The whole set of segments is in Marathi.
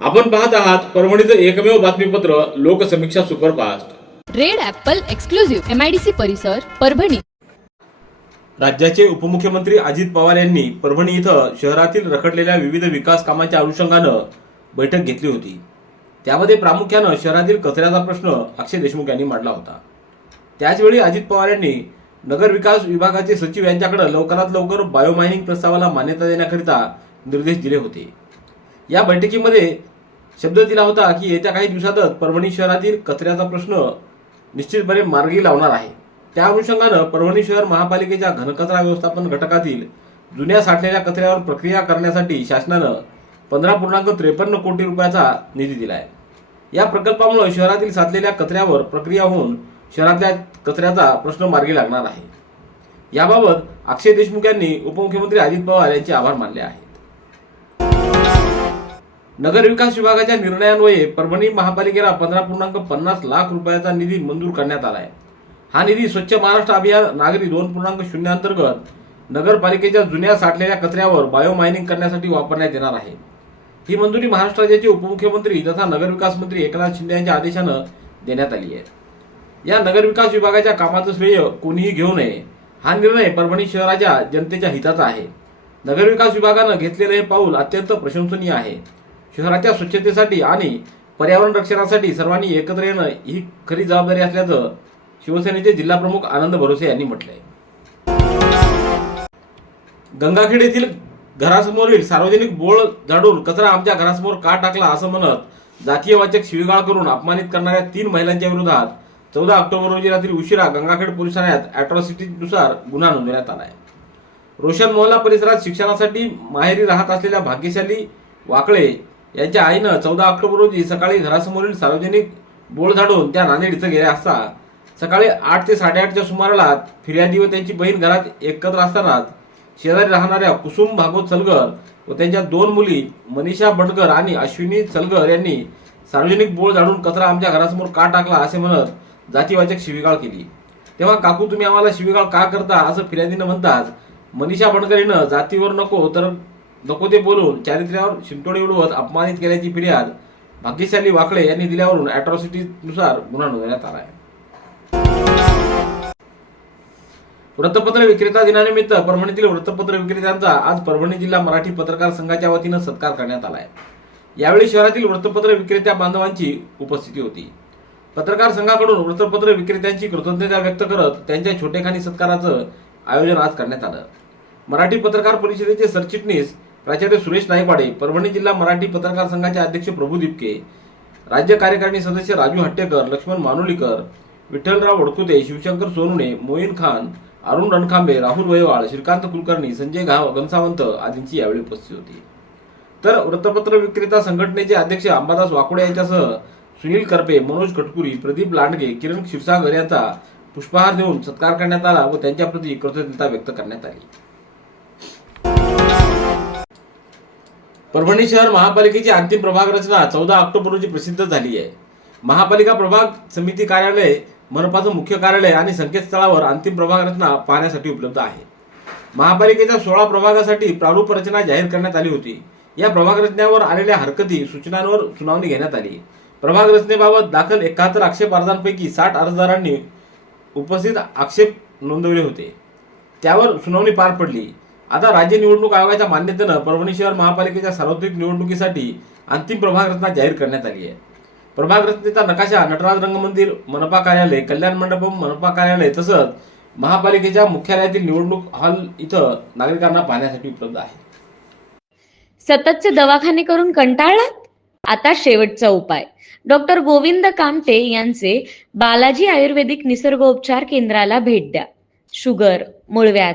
आपण पाहत आहात परभणीचं एकमेव बातमीपत्र Loksamiksha superfast. Red apple exclusive MIDC परिसर परभणी. राज्याचे उपमुख्यमंत्री अजित पवार यांनी परभणी इथं शहरातील रखडलेल्या विविध विकास कामांच्या अनुषंगानं बैठक घेतली होती. त्यामध्ये प्रामुख्यानं शहरातील कचऱ्याचा प्रश्न अक्षय देशमुख यांनी मांडला होता. त्याचवेळी अजित पवार यांनी नगर विकास विभागाचे सचिव यांच्याकडे लवकरात लवकर बायोमायनिंग प्रस्तावाला मान्यता देण्याकरिता निर्देश दिले होते. या बैठकीमध्ये शब्द दिला होता की येत्या काही दिवसातच परभणी शहरातील कचऱ्याचा प्रश्न निश्चितपणे मार्गी लावणार आहे. त्या अनुषंगानं परभणी शहर महापालिकेच्या घनकचरा व्यवस्थापन घटकातील जुन्या साठलेल्या कचऱ्यावर प्रक्रिया करण्यासाठी शासनानं पंधरा पूर्णांक त्रेपन्न कोटी रुपयाचा निधी दिला आहे या प्रकल्पामुळे शहरातील साचलेल्या कचऱ्यावर प्रक्रिया होऊन शहरातल्या कचऱ्याचा प्रश्न मार्गी लागणार आहे. याबाबत अक्षय देशमुख यांनी उपमुख्यमंत्री अजित पवार यांचे आभार मानले आहे नगरविकास विभागाच्या निर्णयान्वये परभणी महापालिकेला पंधरा पूर्णांक पन्नास लाख रुपयाचा निधी मंजूर करण्यात आला आहे हा निधी स्वच्छ महाराष्ट्र अभियान नागरी दोन पूर्णांक शून्य अंतर्गत नगरपालिकेच्या जुन्या साठलेल्या कचऱ्यावर बायोमायनिंग करण्यासाठी वापरण्यात येणार आहे. ही मंजुरी महाराष्ट्र राज्याचे उपमुख्यमंत्री तथा नगरविकास मंत्री एकनाथ शिंदे यांच्या आदेशानं देण्यात आली आहे. या नगरविकास विभागाच्या कामाचं श्रेय कोणीही घेऊ नये हा निर्णय परभणी शहराच्या जनतेच्या हिताचा आहे. नगरविकास विभागानं घेतलेलं हे पाऊल अत्यंत प्रशंसनीय आहे. शहराच्या स्वच्छतेसाठी आणि पर्यावरण रक्षणासाठी सर्वांनी एकत्र येणं ही खरी जबाबदारी असल्याचं शिवसेनेचे जिल्हाप्रमुख आनंद भरोसे यांनी म्हटलंय. गंगाखेड येथील घरासमोरील सार्वजनिक बोळ झाडून कचरा आमच्या घरासमोर का टाकला असं म्हणत जातीयवाचक शिवीगाळ करून अपमानित करणाऱ्या तीन महिलांच्या विरोधात चौदा ऑक्टोबर रोजी रात्री उशिरा गंगाखेड पोलीस ठाण्यात अॅट्रॉसिटीनुसार गुन्हा नोंदवण्यात आला आहे रोशन मोहल्ला परिसरात शिक्षणासाठी माहेरी राहत असलेल्या भाग्यशाली वाकळे यांच्या आईनं चौदा ऑक्टोबर रोजी सकाळी घरासमोरील सार्वजनिक बोळ झाडून त्या नांदेड इथं गेल्या असता. सकाळी आठ ते साडेआठच्या सुमाराला फिर्यादी व त्यांची बहीण घरात एकत्र असतानाच शेजारी राहणाऱ्या कुसुम भागवत सलगर व त्यांच्या दोन मुली मनीषा बंडकर आणि अश्विनी सलगर यांनी सार्वजनिक बोळ झाडून कचरा आमच्या घरासमोर का टाकला असे म्हणत जातीवाचक शिवीगाळ केली. तेव्हा काकू तुम्ही आम्हाला शिवीगाळ का करता? असं फिर्यादीनं म्हणताच मनीषा बंडकरीनं जातीवर नको तर नको ते बोलून चारित्र्यावर शिंतोडे उडवत अपमानित केल्याची फिर्याद भाग्यशाली वाकळे यांनी दिल्यावरून अॅट्रॉसिटीनुसार गुन्हा नोंदवण्यात आला आहे. वृत्तपत्र विक्रेता दिनानिमित्त परभणीतील वृत्तपत्र विक्रेत्यांचा आज परभणी जिल्हा मराठी पत्रकार संघाच्या वतीनं सत्कार करण्यात आलाय यावेळी शहरातील वृत्तपत्र विक्रेत्या बांधवांची उपस्थिती होती. पत्रकार संघाकडून वृत्तपत्र विक्रेत्यांची कृतज्ञता व्यक्त करत त्यांच्या छोटेखानी सत्काराचं आयोजन आज करण्यात आलं. मराठी पत्रकार परिषदेचे सरचिटणीस प्राचार्य सुरेश नाईकवाडे परभणी जिल्हा मराठी पत्रकार संघाचे अध्यक्ष प्रभू दिपके राज्य कार्यकारिणी सदस्य राजू हट्टेकर लक्ष्मण मानुलीकर विठ्ठलराव वडकुते शिवशंकर सोनुणे मोईन खान अरुण रणखांबे राहुल वयवाळ श्रीकांत कुलकर्णी संजय घाव घनसावंत आदींची यावेळी उपस्थित होती. तर वृत्तपत्र विक्रेता संघटनेचे अध्यक्ष अंबादास वाकुडे यांच्यासह सुनील करपे मनोज कटकुरी प्रदीप लांडगे किरण क्षीरसागर यांचा पुष्पहार देऊन सत्कार करण्यात आला व त्यांच्याप्रती कृतज्ञता व्यक्त करण्यात आली. परभणी शहर महापालिकेची अंतिम प्रभाग रचना चौदा ऑक्टोबर रोजी प्रसिद्ध झाली आहे. महापालिका प्रभाग समिती कार्यालय मनपाचं मुख्य कार्यालय आणि संकेतस्थळावर अंतिम प्रभाग रचना पाहण्यासाठी उपलब्ध आहे. महापालिकेच्या सोळा प्रभागासाठी प्रारूप रचना जाहीर करण्यात आली होती. या प्रभाग रचनेवर आलेल्या हरकती सूचनांवर सुनावणी घेण्यात आली. प्रभाग रचनेबाबत दाखल एकाहत्तर आक्षेप अर्जांपैकी साठ अर्जदारांनी उपस्थित आक्षेप नोंदवले होते. त्यावर सुनावणी पार पडली. आता राज्य निवडणूक आयोगाच्या मान्यतेनं परभणी शहर महापालिकेच्या सार्वत्रिक निवडणुकीसाठी अंतिम प्रभाग रचना जाहीर करण्यात आली आहे. प्रभाग रचनेचा नकाशा नटराज रंगमंदिर मनपा कार्यालय कल्याण मंडपम मनपा कार्यालय तसंच महापालिकेच्या मुख्यालयातील निवडणूक हॉल इथं नागरिकांना पाहण्यासाठी उपलब्ध आहे. सततचे दवाखाने करून कंटाळलात? आता शेवटचा उपाय. डॉक्टर गोविंद कामटे यांचे बालाजी आयुर्वेदिक निसर्गोपचार केंद्राला भेट द्या. शुगर मूळव्याध.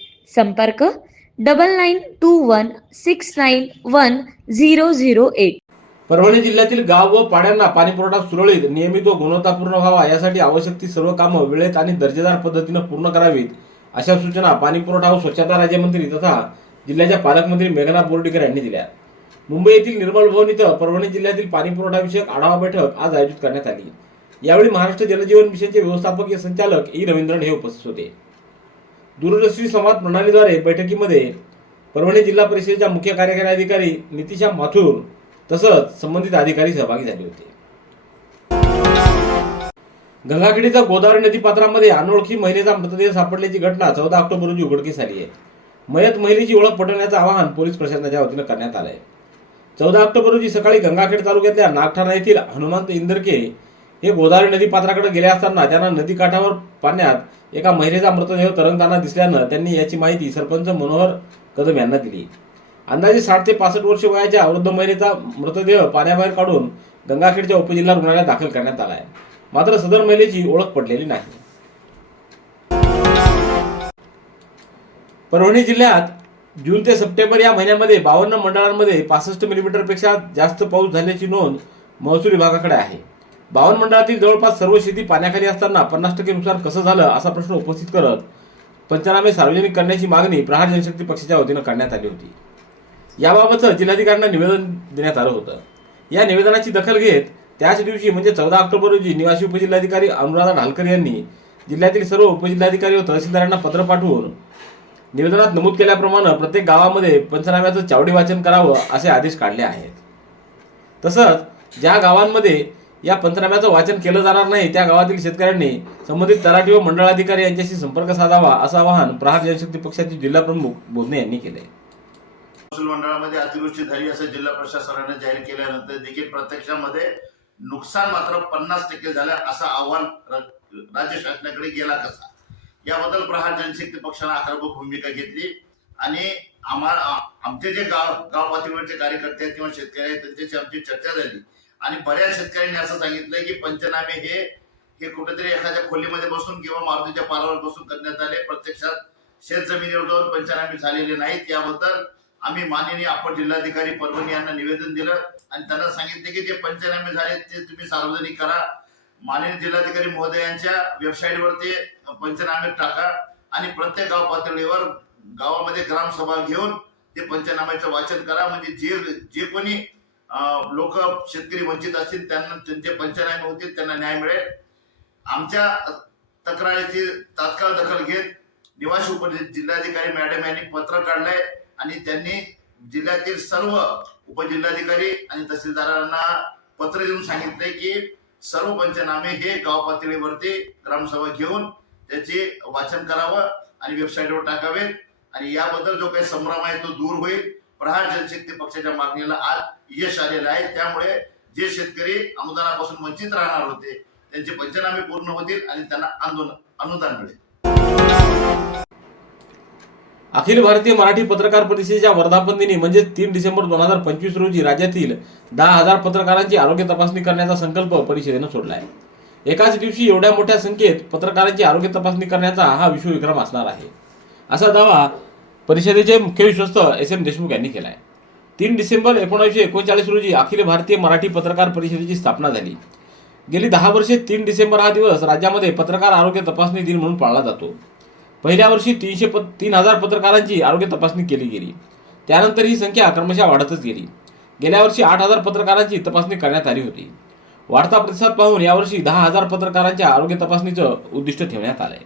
संपर्क double nine two one six nine one zero zero eight. Parbhani जिल्ह्यातील गाव व पाड्यांना पाणीपुरवठा सुरळीत नियमित व गुणवत्तापूर्ण व्हावा यासाठी आवश्यक ती सर्व कामं वेळेत आणि दर्जेदार पद्धतीनं पूर्ण करावीत अशा सूचना पाणीपुरवठा व स्वच्छता राज्यमंत्री तथा जिल्ह्याच्या पालकमंत्री मेघना बोर्डीकर यांनी दिल्या. मुंबई येथील निर्मल भवन इथं परभणी जिल्ह्यातील पाणीपुरवठाविषयक आढावा बैठक आज आयोजित करण्यात आली. यावेळी महाराष्ट्र जलजीवन मिशनचे व्यवस्थापकीय संचालक ई रवींद्रन हे उपस्थित होते. दूरदृष्टी संवाद प्रणालीद्वारे बैठकीमध्ये परभणी जिल्हा परिषदेच्या मुख्य कार्यकारी अधिकारी नितिशा माथुर तसंच संबंधित अधिकारी सहभागी झाले होते. गंगाखेडीच्या गोदावरी नदी पात्रामध्ये अनोळखी महिलेचा मृतदेह सापडल्याची घटना चौदा ऑक्टोबर रोजी उघडकीस आली आहे. मयत महिलेची ओळख पटवण्याचं आवाहन पोलीस प्रशासनाच्या वतीनं करण्यात आलं आहे चौदा ऑक्टोबर रोजी सकाळी गंगाखेड तालुक्यातल्या नागठाणा येथील हनुमंत इंदरके हे गोदावरी नदी पात्राकडे गेले असताना त्यांना नदी काठावर पाण्यात एका महिलेचा मृतदेह तरंगताना दिसल्यानं त्यांनी याची माहिती सरपंच मनोहर कदम यांना दिली. अंदाजे साठ ते पासष्ट वर्ष वयाच्या वृद्ध महिलेचा मृतदेह पाण्याबाहेर काढून गंगाखेडच्या उपजिल्हा रुग्णालयात दाखल करण्यात आला आहे मात्र सदर महिलेची ओळख पडलेली नाही. परभणी जिल्ह्यात जून ते सप्टेंबर या महिन्यामध्ये बावन्न मंडळांमध्ये पासष्ट मिलीमीटरपेक्षा जास्त पाऊस झाल्याची नोंद महसूल विभागाकडे आहे. बावन मंडळातील जवळपास सर्व शेती पाण्याखाली असताना पन्नास टक्के नुकसान कसं झालं असा प्रश्न उपस्थित करत पंचनामे सार्वजनिक करण्याची मागणी प्रहार जनशक्ती पक्षाच्या वतीनं करण्यात आली होती. याबाबतचं जिल्हाधिकाऱ्यांना निवेदन देण्यात आलं होतं. या निवेदनाची दखल घेत त्याच दिवशी म्हणजे चौदा ऑक्टोबर रोजी निवासी उपजिल्हाधिकारी अनुराधा ढालकर यांनी जिल्ह्यातील सर्व उपजिल्हाधिकारी व तहसीलदारांना पत्र पाठवून निवेदनात नमूद केल्याप्रमाणे प्रत्येक गावामध्ये पंचनाम्याचं चावडी वाचन करावं असे आदेश काढले आहेत. तसंच ज्या गावांमध्ये या पंचनाम्याचं वाचन केलं जाणार नाही त्या गावातील शेतकऱ्यांनी संबंधित तलाठी व मंडळाधिकारी यांच्याशी संपर्क साधावा असं आवाहन प्रहार जनशक्ती पक्षाचे जिल्हा प्रमुख बोधने यांनी केले महसूल मंडळामध्ये अतिवृष्टी झाली असं जिल्हा प्रशासनाने जाहीर केल्यानंतर देखील प्रत्यक्षामध्ये नुकसान मात्र पन्नास टक्के झालं असा आव्हान राज्य शासनाकडे गेला कसा. याबद्दल प्रहार जनशक्ती पक्षाने आक्रमक भूमिका घेतली आणि आम्हा आमचे जे गाव गाव पातळीवरचे कार्यकर्ते आहेत किंवा शेतकरी आहेत त्यांच्याशी आमची चर्चा झाली. आणि बऱ्याच शेतकऱ्यांनी असं सांगितलं की पंचनामे हे हे कुठेतरी एखाद्या खोलीमध्ये बसून किंवा मारुतीच्या पारावर बसून करण्यात आले. प्रत्यक्षात शेत जमिनीवर जाऊन पंचनामे झालेले नाहीत. याबद्दल आम्ही माननीय अपर जिल्हाधिकारी परभणी यांना निवेदन दिलं आणि त्यांना सांगितले की जे पंचनामे झाले ते तुम्ही सार्वजनिक करा. माननीय जिल्हाधिकारी महोदयांच्या वेबसाईटवरती पंचनामे टाका आणि प्रत्येक गाव पातळीवर गावामध्ये ग्रामसभा घेऊन ते पंचनाम्याचं वाचन करा. म्हणजे जे जे कोणी लोक शेतकरी वंचित असतील त्यांना त्यांचे पंचनामे होतील त्यांना न्याय मिळेल. आमच्या तक्रारीची तात्काळ दखल घेत निवासी उप जिल्हाधिकारी मॅडम यांनी पत्र काढलंय आणि त्यांनी जिल्ह्यातील सर्व उपजिल्हाधिकारी आणि तहसीलदारांना पत्र देऊन सांगितले की सर्व पंचनामे हे गाव पातळीवरती ग्रामसभा घेऊन त्याचे वाचन करावं आणि वेबसाईटवर टाकावेत. आणि याबद्दल जो काही संभ्रम आहे तो दूर होईल. प्रहार जनशक्ती पक्षाच्या मागणीला आज यश आलेलं आहे. त्यामुळे जे शेतकरी अनुदानापासून वंचित राहणार होते त्यांचे पंचनामे पूर्ण होतील आणि त्यांना आंदोलन अनुदान मिळेल. अखिल भारतीय मराठी पत्रकार परिषदेच्या वर्धापन दिनी म्हणजे तीन डिसेंबर दोन हजार पंचवीस रोजी राज्यातील दहा हजार पत्रकारांची आरोग्य तपासणी करण्याचा संकल्प परिषदेनं सोडला आहे. एकाच दिवशी एवढ्या मोठ्या संख्येत पत्रकारांची आरोग्य तपासणी करण्याचा हा विश्वविक्रम असणार आहे. असा दावा परिषदेचे मुख्य विश्वस्त एस एम देशमुख यांनी केला आहे तीन डिसेंबर एकोणीसशे एकोणचाळीस रोजी अखिल भारतीय मराठी पत्रकार परिषदेची स्थापना झाली. गेली दहा वर्षे तीन डिसेंबर हा दिवस राज्यामध्ये पत्रकार आरोग्य तपासणी दिन म्हणून पाळला जातो. पहिल्या वर्षी तीनशे प तीन हजार पत्रकारांची आरोग्य तपासणी केली गेली. त्यानंतर ही संख्या क्रमशः वाढतच गेली. गेल्या वर्षी आठ हजार पत्रकारांची तपासणी करण्यात आली होती. वाढता प्रतिसाद पाहून यावर्षी दहा हजार पत्रकारांच्या आरोग्य तपासणीचं उद्दिष्ट ठेवण्यात आलं आहे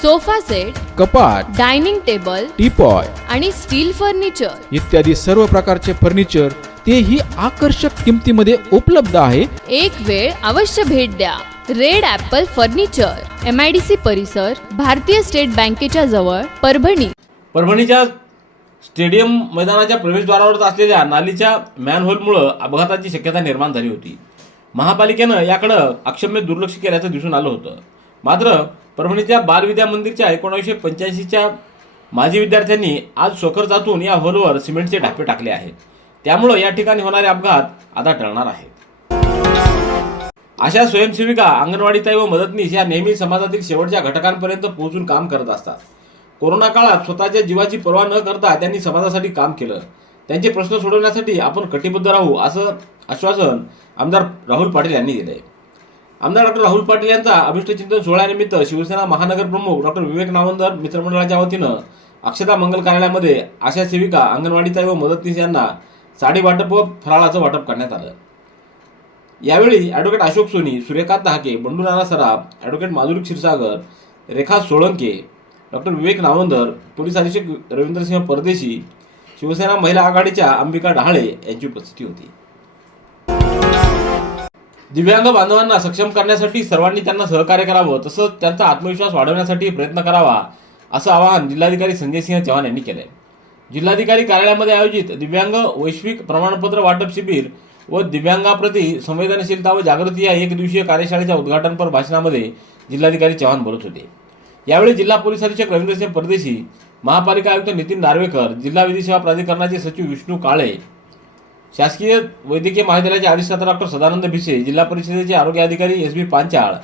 sofa set कपाट डायनिंग टेबल टीपॉय आणि स्टील फर्निचर. इत्यादी सर्व प्रकारचे फर्निचर तेही आकर्षक किमतीमध्ये उपलब्ध आहे. एक वेळ अवश्य भेट द्या. Red apple furniture M I D C परिसर भारतीय स्टेट बँकेच्या जवळ परभणी. परभणीच्या स्टेडियम मैदानाच्या प्रवेशद्वारावरच असलेल्या नालीच्या मॅनहोलमुळं अपघाताची शक्यता निर्माण झाली होती. महापालिकेनं याकडं अक्षम्य दुर्लक्ष केल्याचं दिसून आलं होतं. मात्र परभणीच्या बालविद्या मंदिरच्या एकोणीसशे पंच्याऐंशीच्या माजी विद्यार्थ्यांनी आज सोखरजातून या होलवर सिमेंटचे ढापे टाकले आहेत. त्यामुळं या ठिकाणी होणारे अपघात आता टळणार आहेत. अशा स्वयंसेविका अंगणवाडीताई व मदतनीस या नेहमी समाजातील शेवटच्या घटकांपर्यंत पोहोचून काम करत असतात. कोरोना काळात स्वतःच्या जीवाची पर्वा न करता त्यांनी समाजासाठी काम केलं. त्यांचे प्रश्न सोडवण्यासाठी आपण कटिबद्ध राहू असं आश्वासन आमदार राहुल पाटील यांनी दिलंय. आमदार डॉक्टर राहुल पाटील यांचा अभिष्टचिंतन सोहळ्यानिमित्त शिवसेना महानगर प्रमुख डॉक्टर विवेक नावंदर मित्रमंडळाच्या वतीनं अक्षता मंगल कार्यालयामध्ये आशा सेविका अंगणवाडीचा व मदतनीस यांना साडी वाटप व फराळाचं वाटप करण्यात आलं. यावेळी advocate Ashok Soni Suryakant Hake Bandu Nana Saraf advocate Madhuri Kshirsagar Rekha Solanke doctor Vivek Navandar police अधीक्षक रवींद्रसिंह परदेशी शिवसेना महिला आघाडीच्या अंबिका डहाळे यांची उपस्थिती होती. दिव्यांग बांधवांना सक्षम करण्यासाठी सर्वांनी त्यांना सहकार्य करावं तसंच त्यांचा आत्मविश्वास वाढवण्यासाठी प्रयत्न करावा असं आवाहन जिल्हाधिकारी संजय सिंह चव्हाण यांनी केलंय. जिल्हाधिकारी कार्यालयामध्ये आयोजित दिव्यांग वैश्विक प्रमाणपत्र वाटप शिबिर व दिव्यांगाप्रती संवेदनशीलता व जागृती या एक दिवसीय कार्यशाळेच्या उद्घाटनपर भाषणामध्ये जिल्हाधिकारी चव्हाण बोलत होते. यावेळी जिल्हा पोलीस अधीक्षक रवींद्रसिंह परदेशी महापालिका आयुक्त नितीन नार्वेकर जिल्हा विधी सेवा प्राधिकरणाचे सचिव विष्णू काळे शासकीय वैद्यकीय महाविद्यालयाचे अधिष्ठाता डॉक्टर सदानंद भिसे जिल्हा परिषदेचे आरोग्य अधिकारी एस बी पांचाळ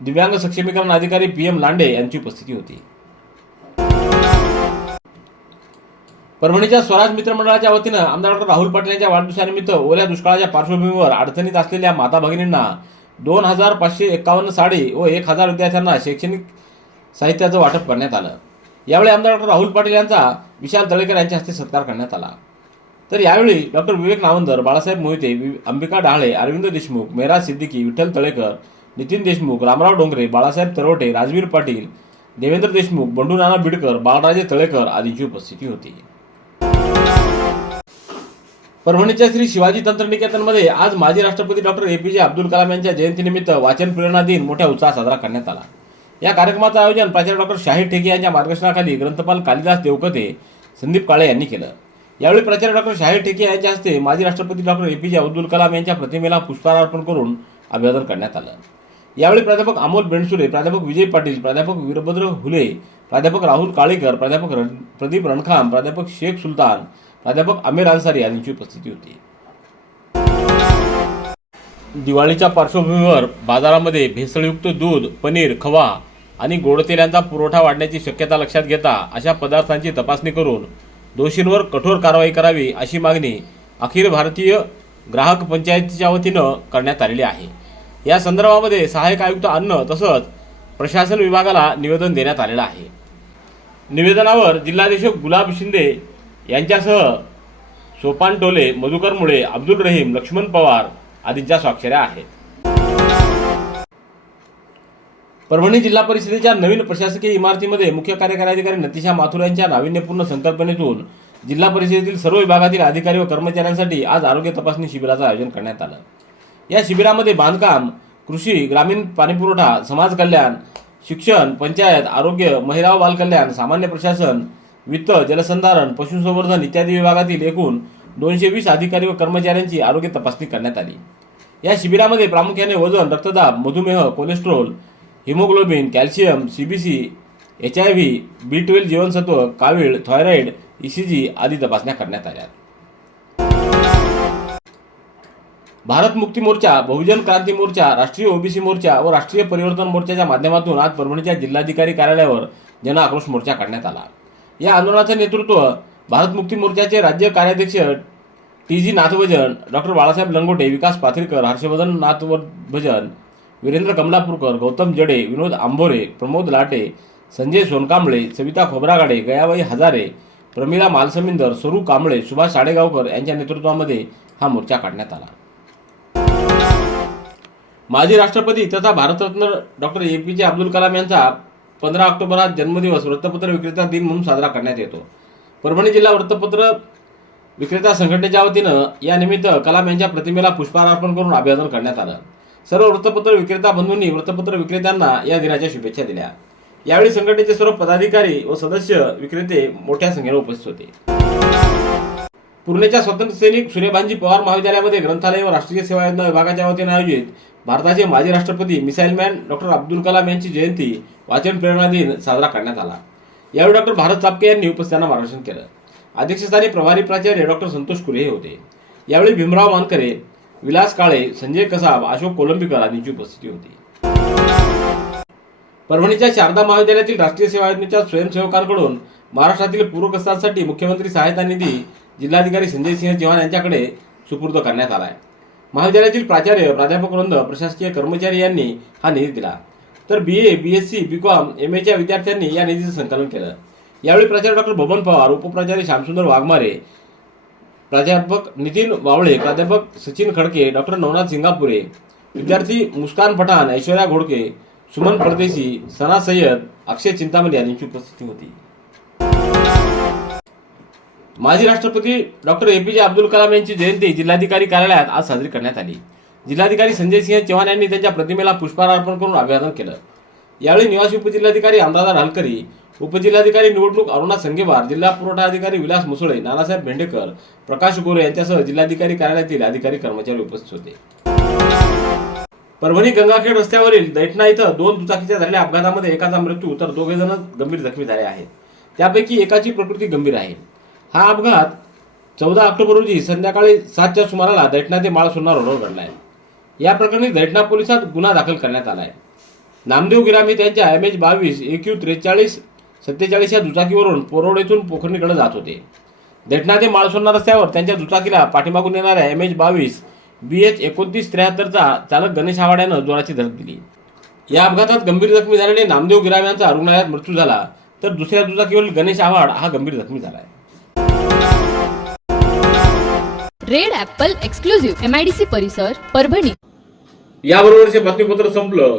दिव्यांग सक्षमीकरण अधिकारी पी एम लांडे यांची उपस्थिती होती. परभणीच्या स्वराज मित्र मंडळाच्या वतीनं आमदार डॉक्टर राहुल पाटील यांच्या वाढदिवसानिमित्त ओल्या दुष्काळाच्या पार्श्वभूमीवर अडचणीत असलेल्या माता भगिनींना दोन हजार पाचशे एकावन्न साडी व एक हजार विद्यार्थ्यांना शैक्षणिक साहित्याचं वाटप करण्यात आलं. यावेळी आमदार डॉक्टर राहुल पाटील यांचा विशाल तळेकर यांच्या हस्ते सत्कार करण्यात आला. तर यावेळी डॉक्टर विवेक नावंदर बाळासाहेब मोहिते अंबिका डहाळे अरविंद देशमुख मेहरा सिद्दीकी विठ्ठल तळेकर नितीन देशमुख रामराव डोंगरे बाळासाहेब तरवटे राजवीर पाटील देवेंद्र देशमुख बंडू नाना बिडकर बाळराजे तळेकर आदींची उपस्थिती होती. परभणीच्या श्री शिवाजी तंत्रनिकेतनमध्ये आज माजी राष्ट्रपती डॉक्टर ए पी जे अब्दुल कलाम यांच्या जयंतीनिमित्त वाचन प्रेरणा दिन मोठ्या उत्साहात साजरा करण्यात आला. या कार्यक्रमाचं आयोजन प्राचार्य डॉक्टर शाहीर ठेके यांच्या मार्गदर्शनाखाली ग्रंथपाल कालिदास देवकते संदीप काळे यांनी केलं. यावेळी प्राचार्य डॉक्टर शाहीर ठेके यांच्या हस्ते माजी राष्ट्रपती डॉक्टर ए पी जे अब्दुल कलाम यांच्या प्रतिमेला पुष्पहार अर्पण करून अभिवादन करण्यात आलं. यावेळी प्राध्यापक अमोल बेणसुरे प्राध्यापक विजय पाटील प्राध्यापक वीरभद्र हुले प्राध्यापक राहुल काळेकर प्राध्यापक रण- प्रदीप रणखाम प्राध्यापक शेख सुलतान प्राध्यापक आमिर अन्सारी यांची उपस्थिती होती. दिवाळीच्या पार्श्वभूमीवर बाजारामध्ये भेसळयुक्त दूध पनीर खवा आणि गोडतेलांचा पुरवठा वाढण्याची शक्यता लक्षात घेता अशा पदार्थांची तपासणी करून दोषींवर कठोर कारवाई करावी अशी मागणी अखिल भारतीय ग्राहक पंचायतीच्या वतीनं करण्यात आलेली आहे. या संदर्भामध्ये सहाय्यक आयुक्त अन्न तसंच प्रशासन विभागाला निवेदन देण्यात आलेलं आहे. निवेदनावर जिल्हाधीशक गुलाब शिंदे यांच्यासह सोपान टोले मधुकर मुळे अब्दुल रहीम लक्ष्मण पवार आदींच्या स्वाक्षऱ्या आहेत. परभणी जिल्हा परिषदेच्या नवीन प्रशासकीय इमारतीमध्ये मुख्य कार्यकारी अधिकारी नतिशा माथुर यांच्या नाविन्यपूर्ण संकल्पनेतून जिल्हा परिषदेतील सर्व विभागातील अधिकारी व कर्मचाऱ्यांसाठी आज आरोग्य तपासणी शिबिराचं आयोजन करण्यात आलं. या शिबिरामध्ये बांधकाम कृषी ग्रामीण पाणीपुरवठा समाज कल्याण शिक्षण पंचायत आरोग्य महिला व बालकल्याण सामान्य प्रशासन वित्त जलसंधारण पशुसंवर्धन इत्यादी विभागातील एकूण दोनशे वीस अधिकारी व कर्मचाऱ्यांची आरोग्य तपासणी करण्यात आली. या शिबिरामध्ये प्रामुख्याने वजन रक्तदाब मधुमेह cholesterol haemoglobin calcium CBC H I V B twelve जीवनसत्व कावीळ थॉयरॉईड ई सी जी आदी तपासण्या करण्यात आल्या. भारत मुक्ती मोर्चा बहुजन क्रांती मोर्चा राष्ट्रीय ओबीसी मोर्चा व राष्ट्रीय परिवर्तन मोर्चाच्या माध्यमातून आज परभणीच्या जिल्हाधिकारी कार्यालयावर जन आक्रोश मोर्चा काढण्यात आला. या आंदोलनाचे नेतृत्व भारत मुक्ती मोर्चाचे राज्य कार्याध्यक्ष T G Nathbhajan doctor Balasaheb Langote Vikas Pathrikar Harshvardhan Nathbhajan Virendra Kamalapurkar Gautam Jade Vinod Ambore Pramod Late Sanjay Sonkamble Savita Khobragade Gayabai Hazare Pramila Malsamindar Swaru Kamble Subhash Sadegaonkar यांच्या नेतृत्वामध्ये हा मोर्चा काढण्यात आला. माजी राष्ट्रपती तथा भारतरत्न डॉक्टर ए पी जे अब्दुल कलाम यांचा पंधरा ऑक्टोबर हा जन्मदिवस वृत्तपत्र विक्रेता दिन म्हणून साजरा करण्यात येतो. परभणी जिल्हा वृत्तपत्र विक्रेता संघटनेच्या वतीनं या निमित्त कलाम यांच्या प्रतिमेला पुष्पहार अर्पण करून अभिवादन करण्यात आलं. सर्व वृत्तपत्र विक्रेता बंधूंनी वृत्तपत्र विक्रेत्यांना या दिनाच्या शुभेच्छा दिल्या. यावेळी संघटनेचे सर्व पदाधिकारी व सदस्य विक्रेते मोठ्या संख्येने उपस्थित होते. पुण्याच्या स्वातंत्र्य सैनिक सूर्यभानजी पवार महाविद्यालयामध्ये ग्रंथालय व राष्ट्रीय सेवा योजना विभागाच्या वतीने आयोजित भारताचे माजी राष्ट्रपती missile man doctor Abdul Kalam यांची जयंती वाचन प्रेरणा दिन साजरा करण्यात आला. यावेळी डॉक्टर भारत चापके यांनी उपस्थितांना मार्गदर्शन केलं. अध्यक्षस्थानी प्रभारी प्राचार्य डॉक्टर संतोष कुरे हे होते. यावेळी भीमराव मानकरे विलास काळे संजय कसाब अशोक कोलंबीकर आदींची उपस्थिती होती. परभणीच्या शारदा महाविद्यालयातील राष्ट्रीय सेवा योजनेच्या स्वयंसेवकांकडून महाराष्ट्रातील पूरग्रस्तांसाठी मुख्यमंत्री सहायता निधी जिल्हाधिकारी संजय सिंह चव्हाण यांच्याकडे सुपूर्द करण्यात आला आहे. महाविद्यालयातील प्राचार्य प्राध्यापक वृंद प्रशासकीय कर्मचारी यांनी हा निधी दिला. तर B A B S C B com M एच्या विद्यार्थ्यांनी या निधीचं संकलन केलं. यावेळी प्राचार्य डॉक्टर बबन पवार उपप्राचार्य श्यामसुंदर वाघमारे प्राध्यापक नितीन वावळे प्राध्यापक सचिन खडके डॉक्टर नवनाथ सिंगापुरे विद्यार्थी मुस्कान पठाण ऐश्वर्या घोडके सुमन परदेशी सना सय्यद अक्षय चिंतामणी यांची उपस्थिती होती. माजी राष्ट्रपती डॉक्टर ए पी जे अब्दुल कलाम यांची जयंती जिल्हाधिकारी कार्यालयात आज साजरी करण्यात आली. जिल्हाधिकारी संजय सिंह चव्हाण यांनी त्यांच्या प्रतिमेला पुष्पहार अर्पण करून अभिवादन केलं. यावेळी निवासी उपजिल्हाधिकारी अंदाजा रालकरी उपजिल्हाधिकारी निवडणूक अरुणा संगेवार जिल्हा पुरवठा अधिकारी विलास मुसळे नानासाहेब भेंडेकर प्रकाश गोरे यांच्यासह जिल्हाधिकारी कार्यालयातील अधिकारी कर्मचारी उपस्थित होते. परभणी गंगाखेड रस्त्यावरील दैठणा इथं दोन दुचाकीच्या झालेल्या अपघातामध्ये एकाचा मृत्यू तर दोघे जण गंभीर जखमी झाले आहेत. त्यापैकी एकाची प्रकृती गंभीर आहे. हा अपघात चौदा ऑक्टोबर रोजी संध्याकाळी सातच्या सुमाराला दैठणा ते माळसुन्ना रोडवर घडला आहे. या प्रकरणी दैठणा पोलिसात गुन्हा दाखल करण्यात आला आहे. नामदेव गिरामी त्यांच्या एम एच बावीस ए क्यू त्रेचाळीस सत्तेचाळीस या दुचाकीवरून पोरोड येथून पोखरणीकडे जात होते. दैठणा ते माळसोन्ना रस्त्यावर त्यांच्या दुचाकीला पाठीमागून येणाऱ्या एम एच बावीस बी एच एकोणतीस त्र्याहत्तरचा चालक गणेश आवाड्यानं जोराची धडक दिली. या अपघातात गंभीर जखमी झालेले नामदेव गिराम यांचा रुग्णालयात मृत्यू झाला तर दुसऱ्या दुचाकीवरील गणेश आव्हाड हा गंभीर जखमी झाला आहे red apple exclusive M I D C परिसर परभणी. याबरोबरचे बातमीपत्र संपलं.